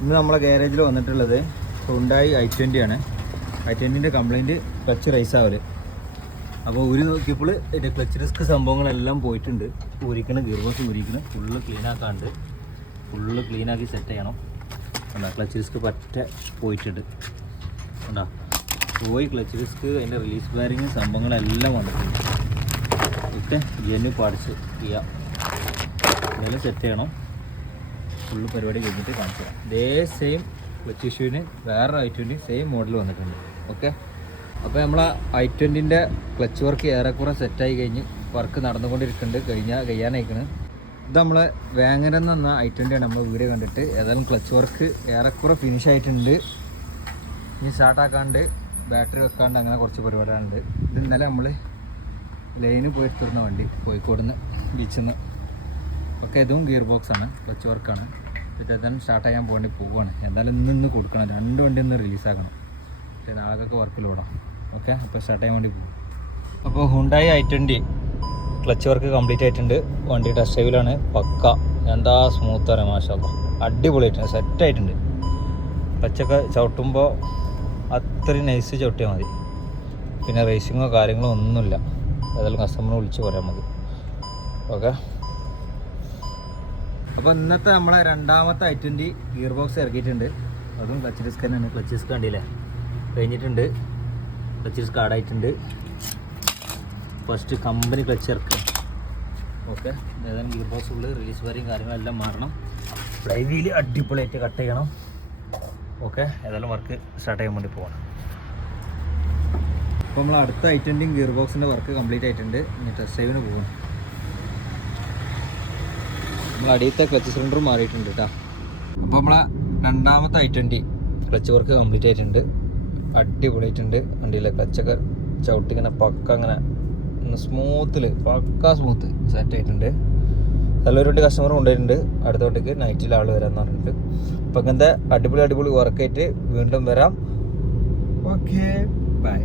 ഇന്ന് നമ്മളെ ഗാരേജിൽ വന്നിട്ടുള്ളത് ഹുണ്ടായി i20 ആണ്. i20ൻ്റെ കംപ്ലൈൻറ്റ് ക്ലച്ച് റൈസ് ആവല്. അപ്പോൾ ഊരി നോക്കിയപ്പോൾ ഇതിൻ്റെ ക്ലച്ച് റിസ്ക് സംഭവങ്ങളെല്ലാം പോയിട്ടുണ്ട്. ഊരിക്കണ്, ഗിയർ ബോക്സ് ഊരിക്കണ്, ഫുള്ള് ക്ലീനാക്കാണ്ട് ഫുള്ള് ക്ലീനാക്കി സെറ്റ് ചെയ്യണം. എന്താ ക്ലച്ച് റിസ്ക് പറ്റ പോയിട്ടുണ്ട്. എന്താ പോയി ക്ലച്ച് റിസ്ക്, അതിൻ്റെ റിലീസ് ബെയറിങ് സംഭവങ്ങളെല്ലാം വന്നിട്ടുണ്ട്. ഒക്കെ ജെന്യു പാർട്സ് ചെയ്യാം, ഇതെല്ലാം സെറ്റ് ചെയ്യണം. ഫുള്ള് പരിപാടി കഴിഞ്ഞിട്ട് കാണിച്ചു തരാം. ഇതേ സെയിം ക്ലച്ച് ഇഷ്യൂവിന് വേറെ i20 സെയിം മോഡൽ വന്നിട്ടുണ്ട്. ഓക്കെ, അപ്പോൾ നമ്മൾ i20ൻ്റെ ക്ലച്ച് വർക്ക് ഏറെക്കുറെ സെറ്റായി കഴിഞ്ഞ് വർക്ക് നടന്നുകൊണ്ടിരിക്കുന്നുണ്ട്. കഴിയാനായിക്കണ്. ഇത് നമ്മൾ വേങ്ങര എന്ന് പറഞ്ഞ i20 ആണ് നമ്മൾ വീഡിയോ കണ്ടിട്ട്. ഏതായാലും ക്ലച്ച് വർക്ക് ഏറെക്കുറെ ഫിനിഷ് ആയിട്ടുണ്ട്. ഇനി സ്റ്റാർട്ടാക്കാണ്ട് ബാറ്ററി വെക്കാണ്ട് അങ്ങനെ കുറച്ച് പരിപാടികളുണ്ട്. ഇത് ഇന്നലെ നമ്മൾ ലൈന് പോയെടുത്തിരുന്ന വണ്ടി, കോഴിക്കോട് നിന്ന് ബീച്ചിൽ നിന്ന്. ഓക്കെ, ഇതും ഗിയർ ബോക്സ് ആണ്, ക്ലച്ച് വർക്കാണ്. ഇതെന്തായാലും സ്റ്റാർട്ട് ചെയ്യാൻ പോവുകയാണ്. എന്തായാലും ഇന്ന് കൊടുക്കണം, 2 വണ്ടി ഒന്ന് റിലീസാക്കണം. നാളേക്കൊക്കെ വർക്കിലോടാം. ഓക്കെ, അപ്പോൾ സ്റ്റാർട്ട് ചെയ്യാൻ വേണ്ടി പോകും. അപ്പോൾ Hyundai i20 clutch work complete ആയിട്ടുണ്ട്. വണ്ടി ടെസ്റ്റ് ഡ്രൈവിലാണ്. പക്ക എന്താ സ്മൂത്താണ്, മാഷാഅല്ലാഹ്, അടിപൊളിയായിട്ടുണ്ട്, സെറ്റായിട്ടുണ്ട്. ക്ലച്ചൊക്കെ ചവിട്ടുമ്പോൾ അത്രയും നൈസ് ചവിട്ടിയാൽ മതി. പിന്നെ റേസിങ്ങോ കാര്യങ്ങളോ ഒന്നുമില്ല. ഏതായാലും കസ്റ്റമറിനെ വിളിച്ച് പറയാൻ മതി. ഓക്കെ, അപ്പോൾ ഇന്നത്തെ നമ്മളെ രണ്ടാമത്തെ i20 ഗിയർ ബോക്സ് ഇറക്കിയിട്ടുണ്ട്. അതും ക്ലച്ച് ഡിസ്ക് തന്നെയാണ്. ക്ലച്ച് ഡിസ്ക് കണ്ടില്ലേ, കഴിഞ്ഞിട്ടുണ്ട്. ക്ലച്ച് ഡിസ്ക് ആഡായിട്ടുണ്ട്. ഫസ്റ്റ് കമ്പനി ക്ലച്ച് ഇറക്കുക. ഓക്കെ, ഏതായാലും ഗിയർ ബോക്സ് ഉള്ളിൽ റിലീസ് വരെയും കാര്യങ്ങളെല്ലാം മാറണം. ഫ്ലൈ വീല് അടിപൊളിയായിട്ട് കട്ട് ചെയ്യണം. ഓക്കെ, ഏതായാലും വർക്ക് സ്റ്റാർട്ട് ചെയ്യാൻ വേണ്ടി പോകണം. അപ്പോൾ നമ്മൾ അടുത്ത i20 ഗിയർ ബോക്സിൻ്റെ വർക്ക് കംപ്ലീറ്റ് ആയിട്ടുണ്ട്. ഇനി ടെസ്റ്റ് ഡ്രൈവിന് പോകണം. നമ്മൾ അടിയത്തെ ക്ലച്ച് സിലിണ്ടർ മാറിയിട്ടുണ്ട് കേട്ടോ. അപ്പോൾ നമ്മളെ രണ്ടാമത്തെ i20 ക്ലച്ച് വർക്ക് കംപ്ലീറ്റ് ആയിട്ടുണ്ട്. അടിപൊളിയായിട്ടുണ്ട്. വണ്ടിയിലെ ക്ലച്ചൊക്കെ ചവിട്ടിങ്ങനെ പക്ക അങ്ങനെ സ്മൂത്തിൽ പക്ക സ്മൂത്ത് സെറ്റ് ആയിട്ടുണ്ട്. നല്ലൊരു വണ്ടി കസ്റ്റമർ കൊണ്ടുവരുന്നുണ്ട്. അടുത്ത വണ്ടിക്ക് നൈറ്റിൽ ആൾ വരാമെന്ന് പറഞ്ഞിട്ട്. അപ്പോൾ അങ്ങനത്തെ അടിപൊളി വർക്കായിട്ട് വീണ്ടും വരാം. Okay, by.